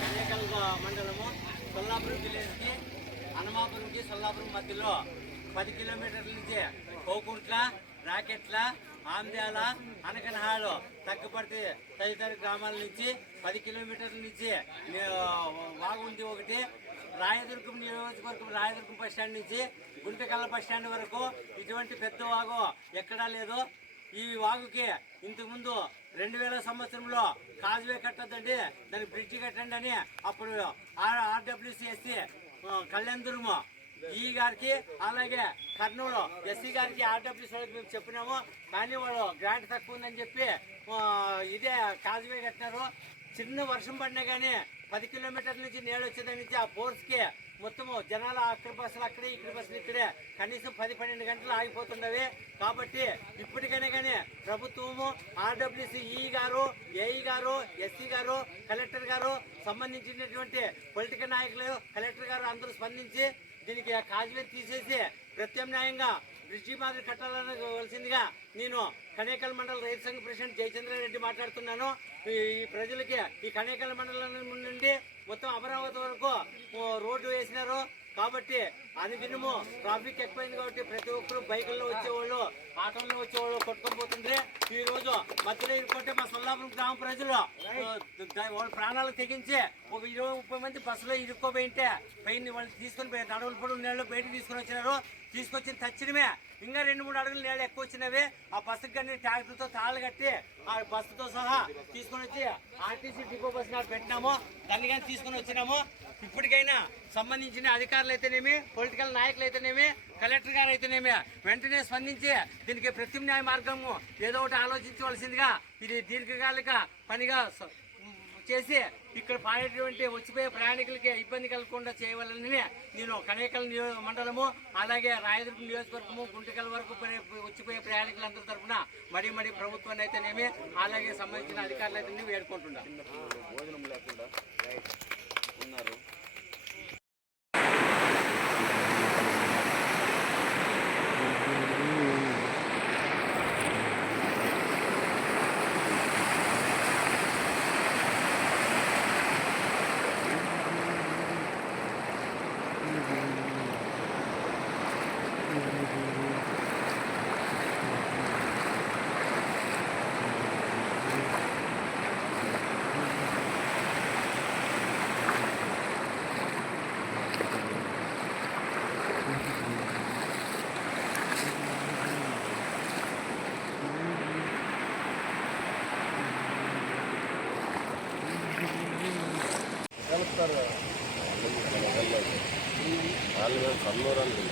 కన్యకల్ మండలము సొల్లాపురం విలేజ్కి హనుమాపురంకి సొల్లాపురం మధ్యలో పది కిలోమీటర్ల నుంచి కోకుంట్ల రాకెట్ల ఆంధ్యాల అనకనహాడు తగ్గపడితే తదితర గ్రామాల నుంచి పది కిలోమీటర్ల నుంచి వాగుంది ఒకటి రాయదుర్గం నియోజకవర్గం రాయదుర్గం బస్ స్టాండ్ నుంచి గుంటకల్ల బస్ స్టాండ్ వరకు ఇటువంటి పెద్ద వాగు ఎక్కడా లేదు. ఈ వాగుకి ఇంతకుముందు రెండు వేల సంవత్సరంలో కాజ్వే కట్టద్దండి దాని బ్రిడ్జి కట్టండి అని అప్పుడు ఆర్డబ్ల్యూసిఎస్సి కళ్యాణదుర్గము ఈ గారికి అలాగే కర్నూలు ఎస్సీ గారికి ఆర్డబ్ల్యూసీ వాళ్ళకి మేము చెప్పినాము. కానీ వాళ్ళు గ్రాంట్ తక్కువ ఉందని చెప్పి ఇదే కాజ్వే కట్టినారు. చిన్న వర్షం పడినా కానీ పది కిలోమీటర్ల నుంచి నీళ్ళు వచ్చేదాని నుంచి ఆ ఫోర్స్కి మొత్తము జనాలు అక్కడ బస్సులు అక్కడే ఇక్కడ బస్సులు ఇక్కడే. కనీసం పది పన్నెండు గంటలు ఆగిపోతున్నవి కాబట్టి ఇప్పటికైనా కానీ ప్రభుత్వము ఆర్డబ్ల్యూసీఈ ఈ గారు ఏఈ గారు ఎస్సీ గారు కలెక్టర్ గారు సంబంధించినటువంటి పొలిటికల్ నాయకులు కలెక్టర్ గారు అందరూ స్పందించి దీనికి కాజువే తీసేసి ప్రత్యామ్నాయంగా బ్రిడ్జి మాదిరి కట్టాలనవలసిందిగా నేను కనేకల్ మండల రైతు సంఘ ప్రెసిడెంట్ జయచంద్రారెడ్డి మాట్లాడుతున్నాను. ఈ ప్రజలకి ఈ కనేకల్ మండలం నుండి మొత్తం అమరావతి వరకు రోడ్డు వేసినారు. కాబట్టి అనుదినము ట్రాఫిక్ ఎక్కువైంది కాబట్టి ప్రతి ఒక్కరు బైకుల్లో వచ్చేవాళ్ళు ఆటోల్లో వచ్చేవాళ్ళు కొట్టుకొని పోతుంటే ఈ రోజు మధ్యలో ఇరుకుంటే మా సొల్లాపురం గ్రామ ప్రజలు వాళ్ళ ప్రాణాలు తెగించి ఒక ఇరవై ముప్పై మంది బస్సులో ఇరుక్కోపోయింటే పైన వాళ్ళు తీసుకొని పోయి పడి పొడుగు నీళ్ళు బయటకు తీసుకొని వచ్చినారు. తీసుకొచ్చిన తచ్చినమే. ఇంకా రెండు మూడు అడుగులు నీళ్ళు ఎక్కువ వచ్చినవి. ఆ బస్సుకి కానీ ట్రాక్టర్తో తాళ్ళు కట్టి ఆ బస్సుతో సహా తీసుకొని వచ్చి ఆర్టీసీ డిపో బస్సు నాడు పెట్టినాము. దాన్ని కానీ తీసుకొని వచ్చినాము. ఇప్పటికైనా సంబంధించిన అధికారులు అయితేనేమి పొలిటికల్ నాయకులు అయితేనేమి కలెక్టర్ గారు అయితేనేమి వెంటనే స్పందించి దీనికి ప్రత్యామ్నాయ మార్గము ఏదో ఒకటి ఆలోచించవలసిందిగా ఇది దీర్ఘకాలిక పనిగా స- చేసి ఇక్కడ పాడేటువంటి వచ్చిపోయే ప్రయాణికులకి ఇబ్బంది కలగకుండా చేయవాలని నేను కనేకల్ నియో మండలము అలాగే రాయదుర్గం నియోజకవర్గము గుంటకల్ వరకు వచ్చిపోయే ప్రయాణికులందరి తరఫున మరీ మరీ ప్రభుత్వాన్ని అయితేనేమి అలాగే సంబంధించిన అధికారులు అయితేనేమి వేడుకుంటున్నాను Thank you. వాళ్ళు కర్నూలు మద్రాస్